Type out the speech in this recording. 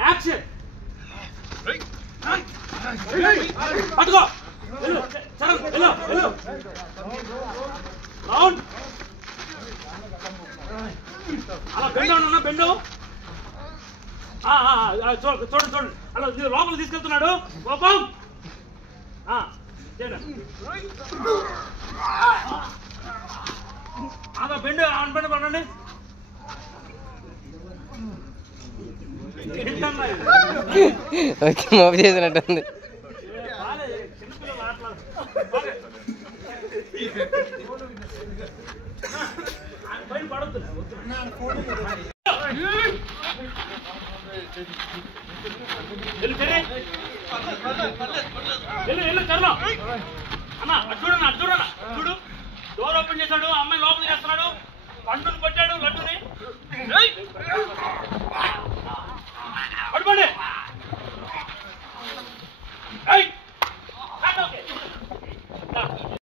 action పట్టుకో చరణ్ వెళ్ళు వెళ్ళు రౌండ్ అలా బెండు అన్న బెండు చూడండి చూడండి అలా లోపల తీసుకెళ్తున్నాడు కోపం అలా బెండు బెండు పడండి మోపు చేసినట్టుంది చిన్నపిల్లలు ఆటలాడు బయట పడద్దు చర్మ అన్న అడ్డుడన్నా అడ్డుడన్నా చూడు డోర్ ఓపెన్ చేశాడు అమ్మాయి లోపలికి చేస్తున్నాడు పండుని కొట్టాడు లడ్డుని పడుకోండి